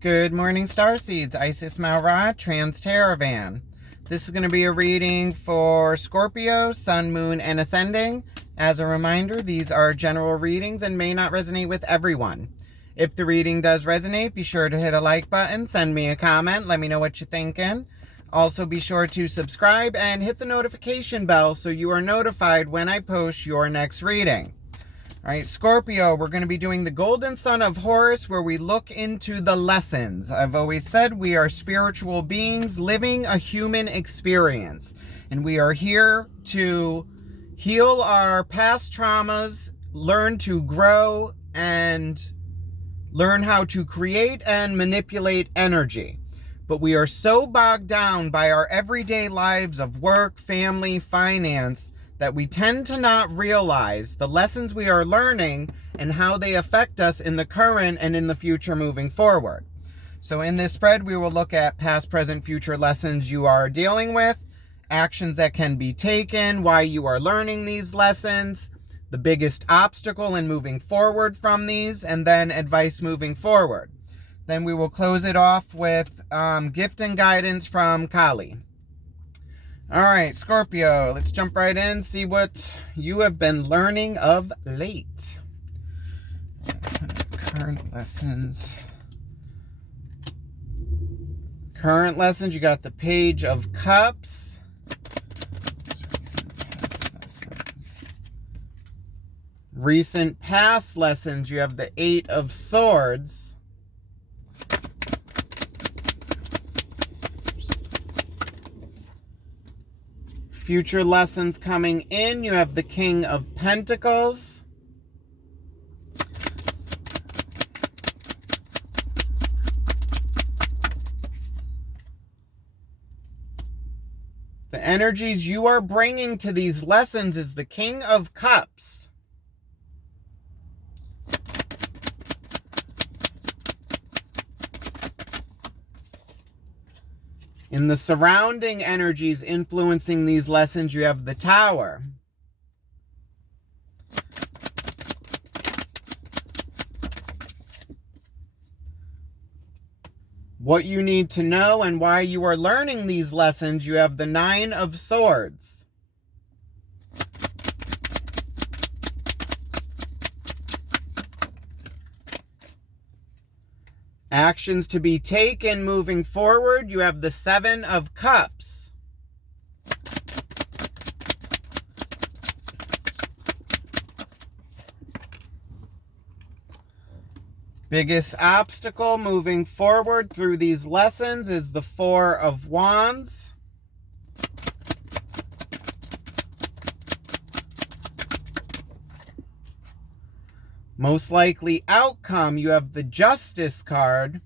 Good morning, Starseeds. Isis Malra, Trans-Teravan. This is going to be a reading for Scorpio, Sun, Moon, and Ascending. As a reminder, these are general readings and may not resonate with everyone. If the reading does resonate, be sure to hit a like button, send me a comment, let me know what you're thinking. Also, be sure to subscribe and hit the notification bell so you are notified when I post your next reading. All right, Scorpio, we're going to be doing the Golden Sun of Horus, where we look into the lessons. I've always said we are spiritual beings living a human experience, and we are here to heal our past traumas, learn to grow, and learn how to create and manipulate energy. But we are so bogged down by our everyday lives of work, family, finance, that we tend to not realize the lessons we are learning and how they affect us in the current and in the future moving forward. So in this spread, we will look at past, present, future lessons you are dealing with, actions that can be taken, why you are learning these lessons, the biggest obstacle in moving forward from these, and then advice moving forward. Then we will close it off with gift and guidance from Kali. All right, Scorpio, let's jump right in, see what you have been learning of late. Current lessons. Current lessons, you got the Page of Cups. Recent past lessons, you have the Eight of Swords. Future lessons coming in, you have the King of Pentacles. The energies you are bringing to these lessons is the King of Cups. In the surrounding energies influencing these lessons, you have the Tower. What you need to know and why you are learning these lessons, you have the Nine of Swords. Actions to be taken moving forward, you have the Seven of Cups. Biggest obstacle moving forward through these lessons is the Four of Wands. Most likely outcome, you have the Justice card.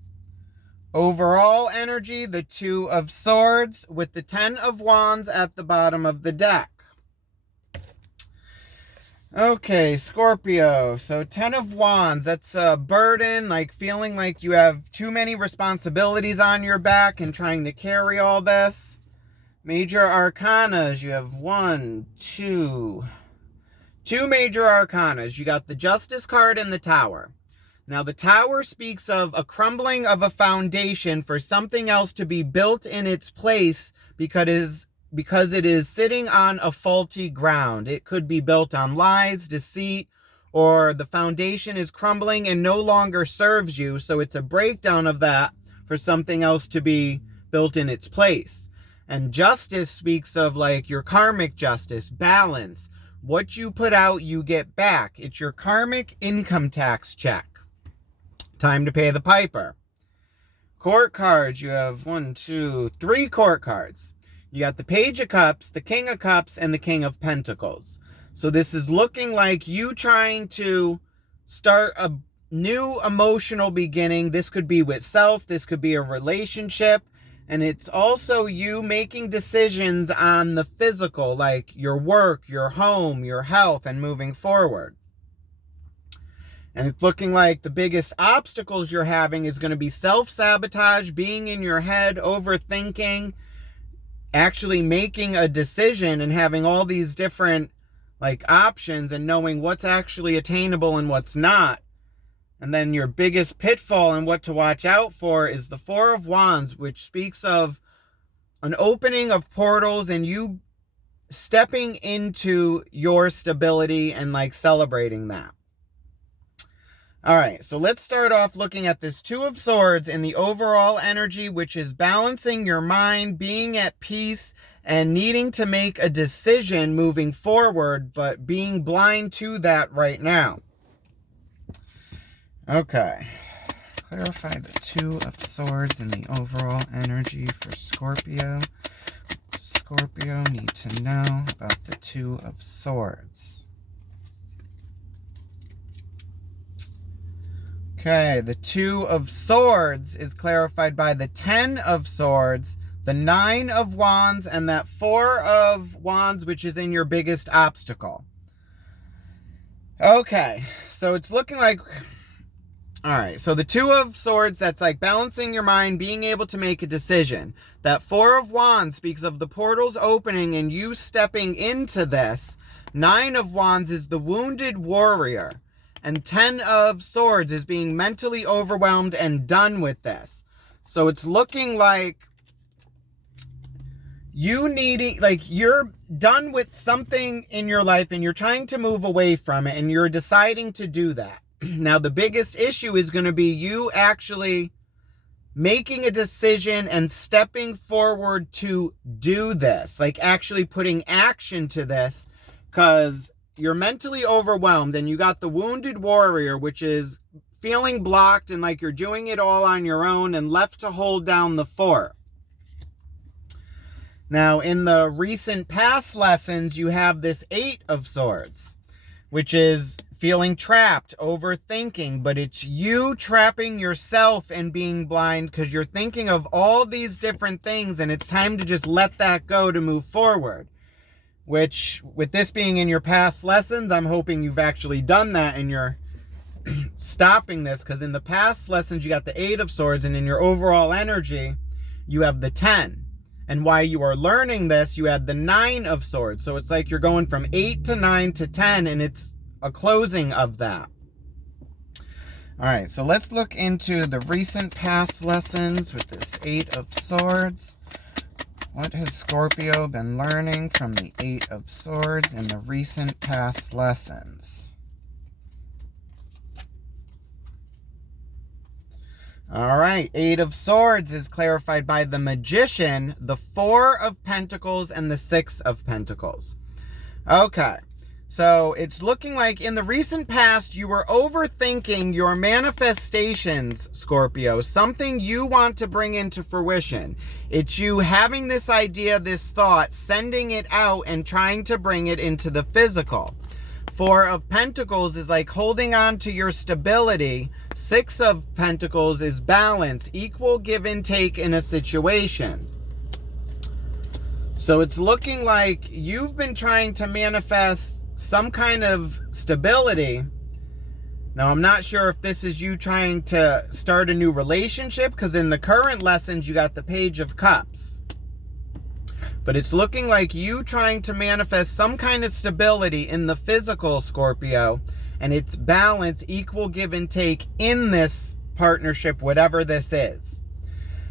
Overall energy, the Two of Swords, with the Ten of Wands at the bottom of the deck. Okay, Scorpio. So 10 of Wands, that's a burden, like feeling like you have too many responsibilities on your back and trying to carry all this. Major arcanas, you have two major arcanas. You got the Justice card and the Tower. Now, the Tower speaks of a crumbling of a foundation for something else to be built in its place because it is sitting on a faulty ground. It could be built on lies, deceit, or the foundation is crumbling and no longer serves you. So it's a breakdown of that for something else to be built in its place. And justice speaks of like your karmic justice, balance. What you put out, you get back. It's your karmic income tax check. Time to pay the piper. Court cards, you have 3 court cards. You got the Page of Cups, the King of Cups, and the King of Pentacles. So this is looking like you trying to start a new emotional beginning. This could be with self. This could be a relationship. And it's also you making decisions on the physical, like your work, your home, your health, and moving forward. And it's looking like the biggest obstacles you're having is going to be self-sabotage, being in your head, overthinking, actually making a decision and having all these different like options and knowing what's actually attainable and what's not. And then your biggest pitfall and what to watch out for is the Four of Wands, which speaks of an opening of portals and you stepping into your stability and like celebrating that. All right, so let's start off looking at this Two of Swords in the overall energy, which is balancing your mind, being at peace, and needing to make a decision moving forward, but being blind to that right now. Okay, clarify the Two of Swords in the overall energy for Scorpio. Scorpio need to know about the Two of Swords. Okay, the Two of Swords is clarified by the Ten of Swords, the Nine of Wands, and that Four of Wands, which is in your biggest obstacle. Okay, so it's looking like... All right, so the Two of Swords, that's like balancing your mind, being able to make a decision. That Four of Wands speaks of the portals opening and you stepping into this. Nine of Wands is the wounded warrior. And Ten of Swords is being mentally overwhelmed and done with this. So it's looking like you're done with something in your life and you're trying to move away from it and you're deciding to do that. Now, the biggest issue is going to be you actually making a decision and stepping forward to do this, like actually putting action to this, because you're mentally overwhelmed and you got the wounded warrior, which is feeling blocked and like you're doing it all on your own and left to hold down the fort. Now, in the recent past lessons, you have this Eight of Swords, which is feeling trapped, overthinking, but it's you trapping yourself and being blind because you're thinking of all these different things and it's time to just let that go to move forward. Which, with this being in your past lessons, I'm hoping you've actually done that and you're stopping this, because in the past lessons you got the Eight of Swords and in your overall energy you have the 10. And while you are learning this, you had the Nine of Swords. So it's like you're going from 8 to 9 to 10 and it's a closing of that. All right, so let's look into the recent past lessons with this Eight of Swords. What has Scorpio been learning from the Eight of Swords in the recent past lessons? All right, Eight of Swords is clarified by the Magician, the Four of Pentacles, and the Six of Pentacles. Okay. So it's looking like in the recent past, you were overthinking your manifestations, Scorpio, something you want to bring into fruition. It's you having this idea, this thought, sending it out and trying to bring it into the physical. Four of Pentacles is like holding on to your stability. Six of Pentacles is balance, equal give and take in a situation. So it's looking like you've been trying to manifest some kind of stability. Now, I'm not sure if this is you trying to start a new relationship, because in the current lessons, you got the Page of Cups. But it's looking like you trying to manifest some kind of stability in the physical, Scorpio, and it's balance, equal give and take in this partnership, whatever this is.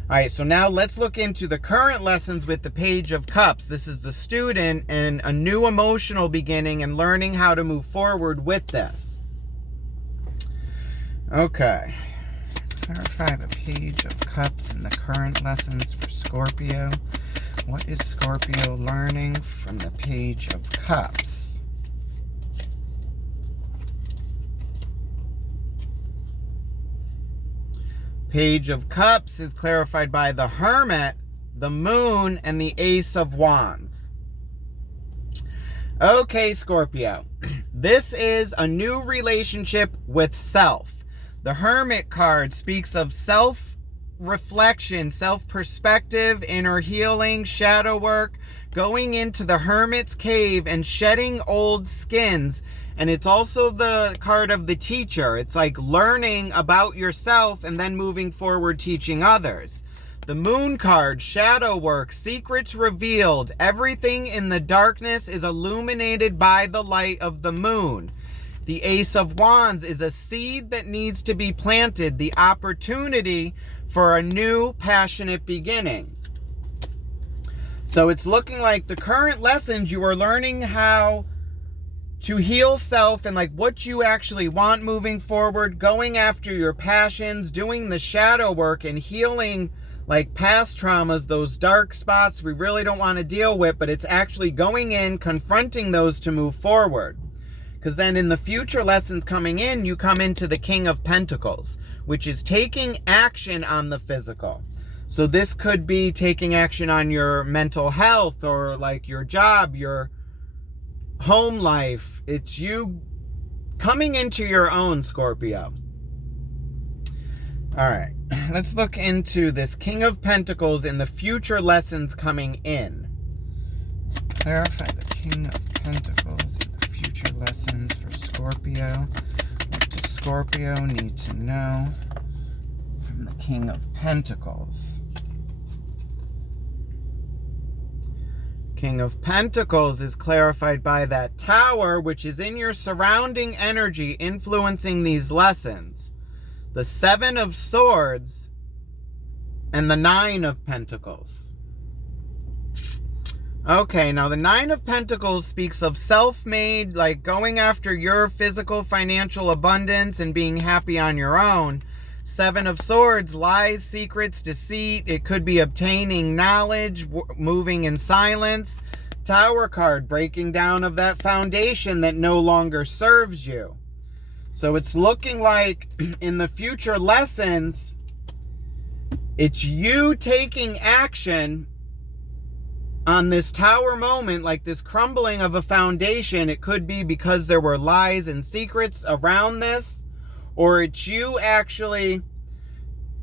All right, so now let's look into the current lessons with the Page of Cups. This is the student and a new emotional beginning and learning how to move forward with this. Okay. Clarify the Page of Cups in the current lessons for Scorpio. What is Scorpio learning from the Page of Cups? Page of Cups is clarified by the Hermit, the Moon, and the Ace of Wands. Okay, Scorpio. This is a new relationship with self. The Hermit card speaks of self-reflection, self-perspective, inner healing, shadow work, going into the Hermit's cave and shedding old skins. And it's also the card of the teacher. It's like learning about yourself and then moving forward teaching others. The Moon card, shadow work, secrets revealed. Everything in the darkness is illuminated by the light of the moon. The Ace of Wands is a seed that needs to be planted, the opportunity for a new passionate beginning. So it's looking like the current lessons you are learning how to heal self and like what you actually want moving forward, going after your passions, doing the shadow work and healing like past traumas, those dark spots we really don't want to deal with, but it's actually going in, confronting those to move forward. Because then in the future lessons coming in, you come into the King of Pentacles, which is taking action on the physical. So this could be taking action on your mental health or like your job, your home life. It's you coming into your own, Scorpio. All right, let's look into this King of Pentacles in the future lessons coming in. Clarify the King of Pentacles in the future lessons for Scorpio. What does Scorpio need to know from the King of Pentacles? King of Pentacles is clarified by that Tower, which is in your surrounding energy influencing these lessons. The Seven of Swords and the Nine of Pentacles. Okay, now the Nine of Pentacles speaks of self-made, like going after your physical financial abundance and being happy on your own. Seven of Swords, lies, secrets, deceit. It could be obtaining knowledge, moving in silence. Tower card, breaking down of that foundation that no longer serves you. So it's looking like in the future lessons, it's you taking action on this Tower moment, like this crumbling of a foundation. It could be because there were lies and secrets around this, or it's you actually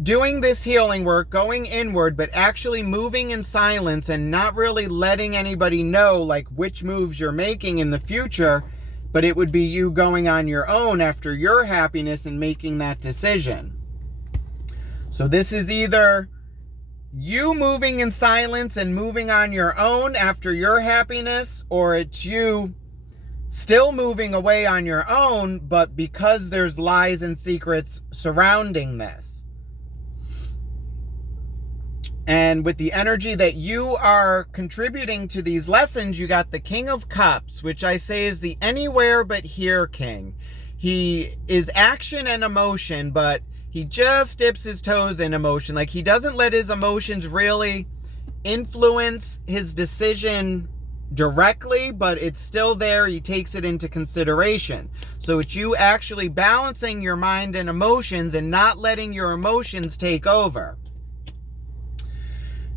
doing this healing work, going inward, but actually moving in silence and not really letting anybody know like which moves you're making in the future, but it would be you going on your own after your happiness and making that decision. So this is either you moving in silence and moving on your own after your happiness, or it's you still moving away on your own, but because there's lies and secrets surrounding this. And with the energy that you are contributing to these lessons, you got the King of Cups, which I say is the anywhere but here king. He is action and emotion, but he just dips his toes in emotion. Like he doesn't let his emotions really influence his decision directly, but it's still there. He takes it into consideration. So it's you actually balancing your mind and emotions and not letting your emotions take over.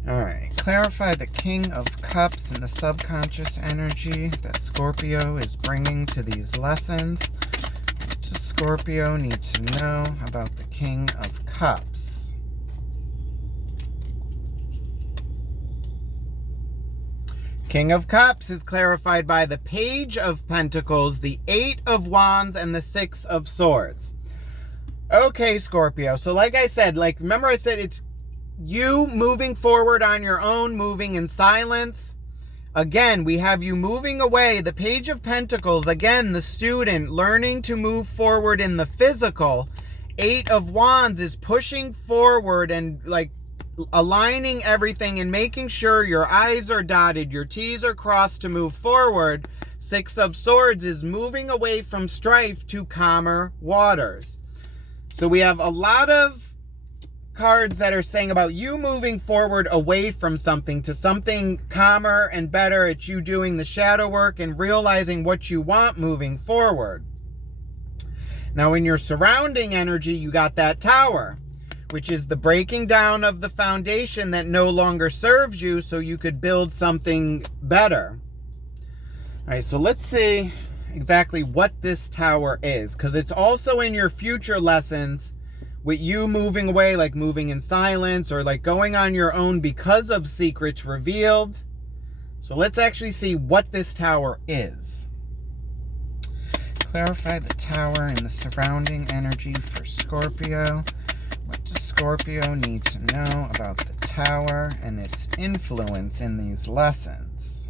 All right, clarify the King of Cups and the subconscious energy that Scorpio is bringing to these lessons. What does Scorpio need to know about the King of Cups? King of Cups is clarified by the Page of Pentacles, the Eight of Wands, and the Six of Swords. Okay, Scorpio. So like I said, remember I said it's you moving forward on your own, moving in silence. Again, we have you moving away. The Page of Pentacles, again, the student learning to move forward in the physical. Eight of Wands is pushing forward and aligning everything and making sure your I's are dotted, your T's are crossed to move forward. Six of Swords is moving away from strife to calmer waters. So we have a lot of cards that are saying about you moving forward away from something to something calmer and better. It's you doing the shadow work and realizing what you want moving forward. Now in your surrounding energy, you got that Tower, which is the breaking down of the foundation that no longer serves you so you could build something better. All right, so let's see exactly what this Tower is, because it's also in your future lessons with you moving away, like moving in silence or like going on your own because of secrets revealed. So let's actually see what this Tower is. Clarify the Tower and the surrounding energy for Scorpio. What does Scorpio need to know about the Tower and its influence in these lessons?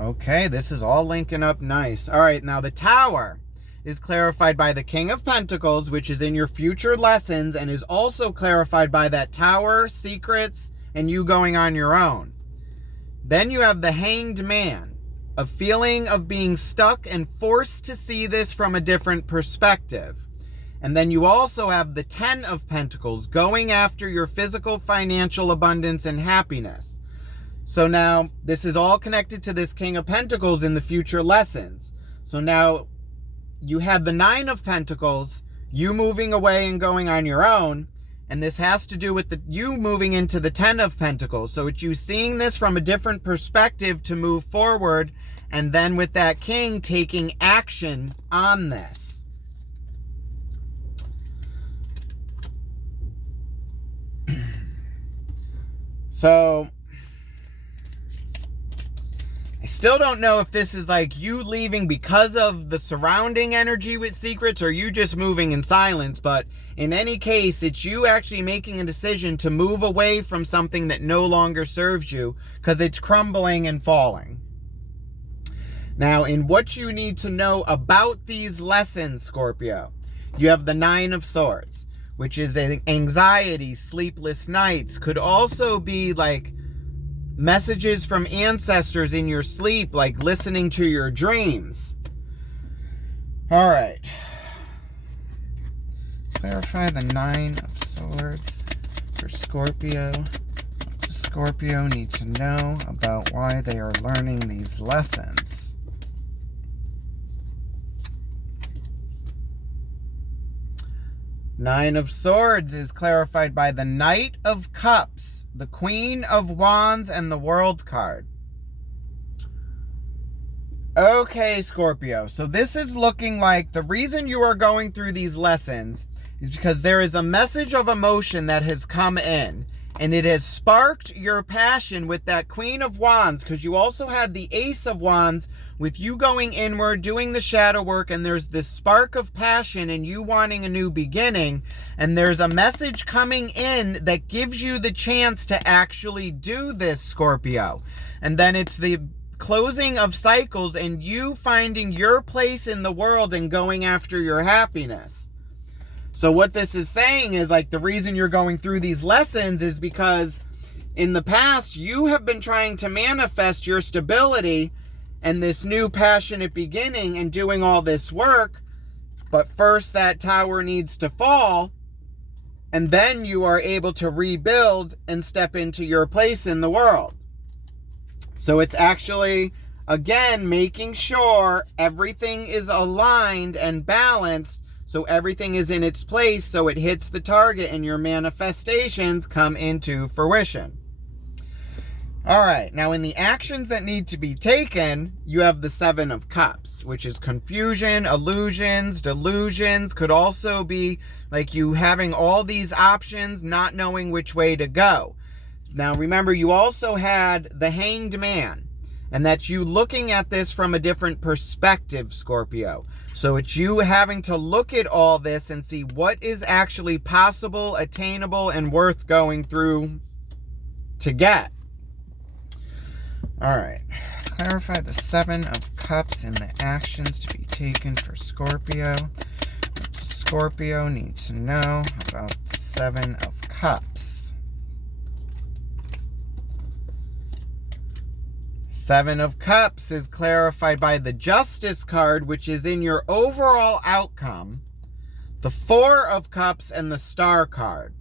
Okay, this is all linking up nice. All right, now the Tower is clarified by the King of Pentacles, which is in your future lessons, and is also clarified by that Tower, secrets, and you going on your own. Then you have the Hanged Man, a feeling of being stuck and forced to see this from a different perspective. And then you also have the Ten of Pentacles, going after your physical, financial abundance and happiness. So now, this is all connected to this King of Pentacles in the future lessons. So now, you had the Nine of Pentacles, you moving away and going on your own, and this has to do with you moving into the Ten of Pentacles. So it's you seeing this from a different perspective to move forward, and then with that King taking action on this. So, I still don't know if this is like you leaving because of the surrounding energy with secrets or you just moving in silence. But in any case, it's you actually making a decision to move away from something that no longer serves you because it's crumbling and falling. Now, in what you need to know about these lessons, Scorpio, you have the Nine of Swords, which is anxiety, sleepless nights. Could also be like messages from ancestors in your sleep, like listening to your dreams. All right. Clarify the Nine of Swords for Scorpio. What does Scorpio need to know about why they are learning these lessons? Nine of Swords is clarified by the Knight of Cups, the Queen of Wands, and the World card. Okay, Scorpio. So this is looking like the reason you are going through these lessons is because there is a message of emotion that has come in, and it has sparked your passion with that Queen of Wands, because you also had the Ace of Wands with you going inward, doing the shadow work, and there's this spark of passion and you wanting a new beginning, and there's a message coming in that gives you the chance to actually do this, Scorpio. And then it's the closing of cycles and you finding your place in the world and going after your happiness. So what this is saying is like the reason you're going through these lessons is because in the past you have been trying to manifest your stability and this new passionate beginning and doing all this work, but first that tower needs to fall, and then you are able to rebuild and step into your place in the world. So it's actually, again, making sure everything is aligned and balanced, so everything is in its place, so it hits the target and your manifestations come into fruition. All right, now in the actions that need to be taken, you have the Seven of Cups, which is confusion, illusions, delusions. Could also be like you having all these options, not knowing which way to go. Now remember, you also had the Hanged Man, and that's you looking at this from a different perspective, Scorpio. So it's you having to look at all this and see what is actually possible, attainable, and worth going through to get. All right, clarify the Seven of Cups and the actions to be taken for Scorpio. What does Scorpio need to know about the Seven of Cups? Seven of Cups is clarified by the Justice card, which is in your overall outcome, the Four of Cups, and the Star card.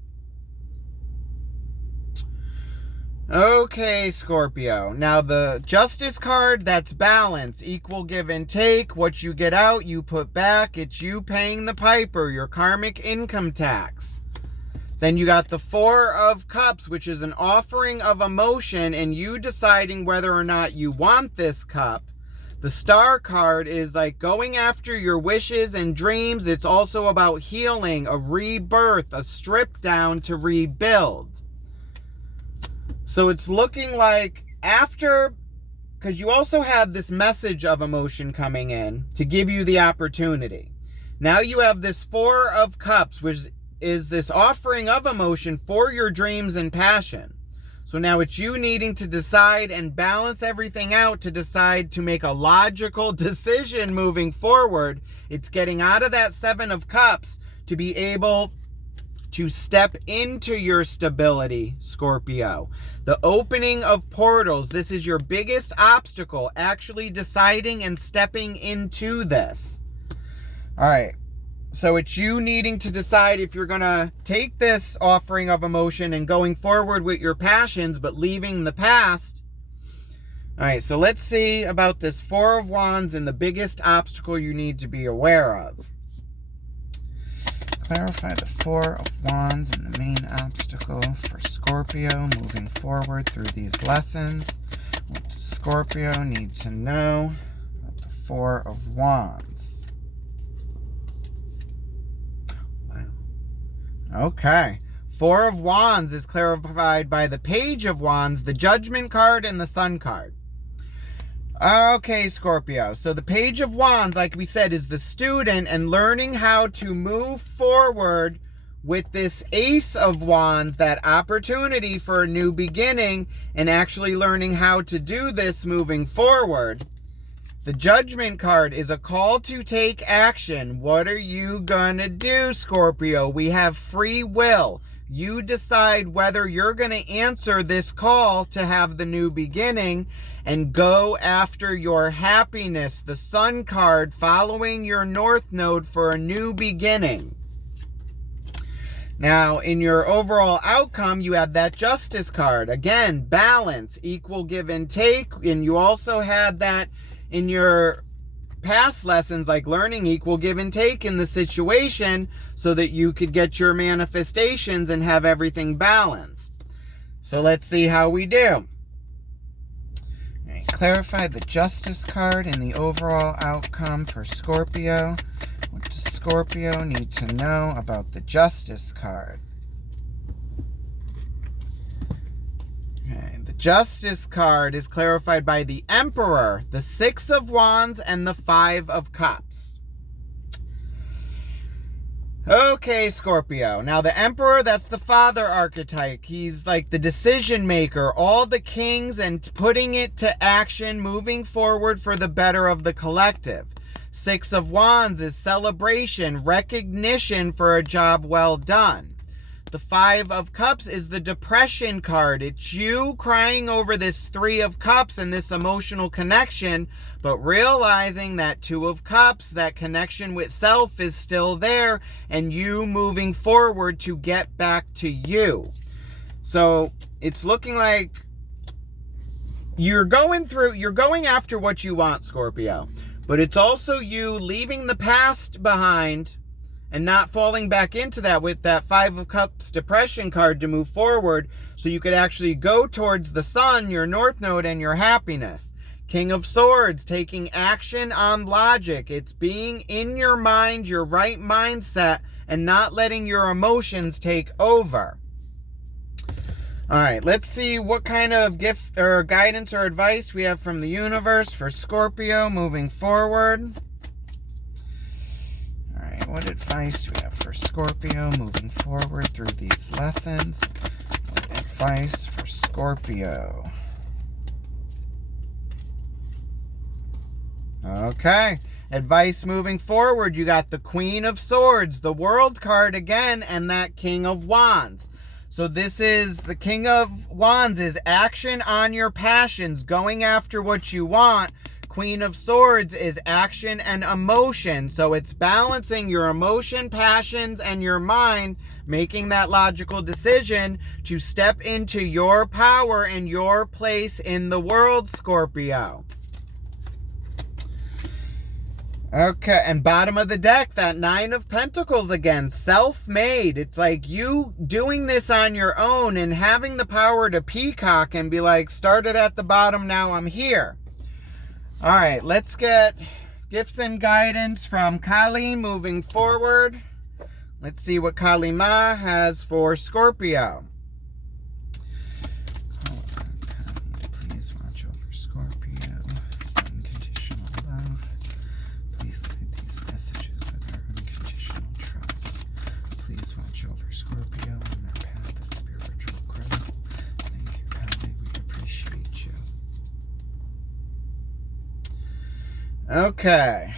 Okay, Scorpio. Now the Justice card, that's balance, equal give and take. What you get out, you put back. It's you paying the piper, your karmic income tax. Then you got the Four of Cups, which is an offering of emotion and you deciding whether or not you want this cup. The Star card is like going after your wishes and dreams. It's also about healing, a rebirth, a strip down to rebuild. So it's looking like after, because you also have this message of emotion coming in to give you the opportunity. Now you have this Four of Cups, which is this offering of emotion for your dreams and passion. So now it's you needing to decide and balance everything out to decide to make a logical decision moving forward. It's getting out of that Seven of Cups to be able to step into your stability, Scorpio. The opening of portals, this is your biggest obstacle, actually deciding and stepping into this. All right. So it's you needing to decide if you're going to take this offering of emotion and going forward with your passions, but leaving the past. All right, so let's see about this Four of Wands and the biggest obstacle you need to be aware of. Clarify the Four of Wands and the main obstacle for Scorpio moving forward through these lessons. What does Scorpio need to know about the Four of Wands? Okay. Four of Wands is clarified by the Page of Wands, the Judgment card, and the Sun card. Okay, Scorpio. So the Page of Wands, like we said, is the student and learning how to move forward with this Ace of Wands, that opportunity for a new beginning, and actually learning how to do this moving forward. The Judgment card is a call to take action. What are you gonna do, Scorpio? We have free will. You decide whether you're gonna answer this call to have the new beginning and go after your happiness. The Sun card, following your North Node for a new beginning. Now, in your overall outcome, you had that Justice card. Again, balance, equal give and take. And you also had that in your past lessons, like learning equal give and take in the situation so that you could get your manifestations and have everything balanced. So let's see how we do. All right, clarify the Justice card and the overall outcome for Scorpio. What does Scorpio need to know about the Justice card? The Justice card is clarified by the Emperor, the Six of Wands, and the Five of Cups. Okay, Scorpio. Now the Emperor, that's the father archetype. He's like the decision maker, all the kings, and putting it to action, moving forward for the better of the collective. Six of Wands is celebration, recognition for a job well done. The Five of Cups is the Depression card. It's you crying over this Three of Cups and this emotional connection, but realizing that Two of Cups, that connection with self, is still there, and you moving forward to get back to you. So it's looking like you're going after what you want, Scorpio, but it's also you leaving the past behind and not falling back into that with that Five of Cups Depression card to move forward, so you could actually go towards the Sun, your North Node, and your happiness. King of Swords, taking action on logic. It's being in your mind, your right mindset, and not letting your emotions take over. All right, let's see what kind of gift or guidance or advice we have from the universe for Scorpio moving forward. What advice do we have for Scorpio moving forward through these lessons? What advice for Scorpio? Okay. Advice moving forward. You got the Queen of Swords, the World card again, and that King of Wands. So this is the King of Wands is action on your passions, going after what you want. Queen of Swords is action and emotion. So it's balancing your emotion, passions, and your mind, making that logical decision to step into your power and your place in the world, Scorpio. Okay, and bottom of the deck, that Nine of Pentacles again, self-made. It's like you doing this on your own and having the power to peacock and be like, started at the bottom, now I'm here. All right, let's get gifts and guidance from Kali moving forward. Let's see what Kali Ma has for Scorpio. Please watch over Scorpio. Unconditional love. Please guide these messages with our unconditional trust. Please watch over Scorpio on their path of spiritual growth. Thank you, Kali. Okay.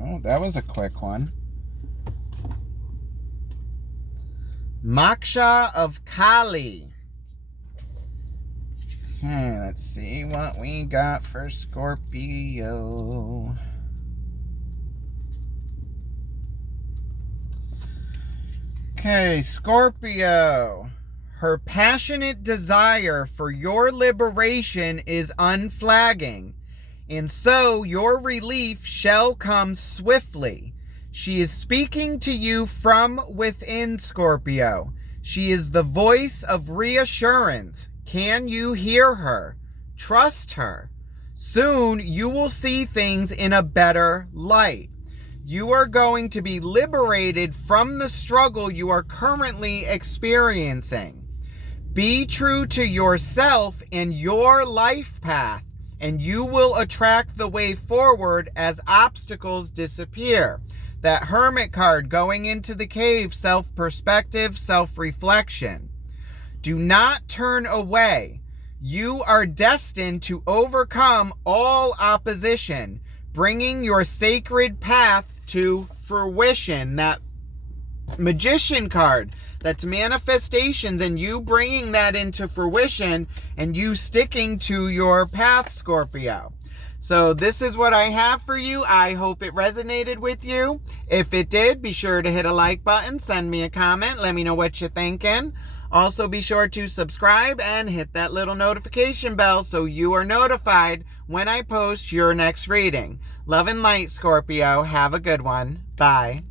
Oh, that was a quick one. Moksha of Kali. Okay, let's see what we got for Scorpio. Okay, Scorpio. Her passionate desire for your liberation is unflagging, and so your relief shall come swiftly. She is speaking to you from within, Scorpio. She is the voice of reassurance. Can you hear her? Trust her. Soon you will see things in a better light. You are going to be liberated from the struggle you are currently experiencing. Be true to yourself and your life path, and you will attract the way forward as obstacles disappear. That Hermit card going into the cave, self-perspective, self-reflection. Do not turn away. You are destined to overcome all opposition, bringing your sacred path to fruition. That Magician card, that's manifestations and you bringing that into fruition and you sticking to your path, Scorpio. So this is what I have for you. I hope it resonated with you. If it did, be sure to hit a like button, send me a comment, let me know what you're thinking. Also be sure to subscribe and hit that little notification bell so you are notified when I post your next reading. Love and light, Scorpio. Have a good one. Bye.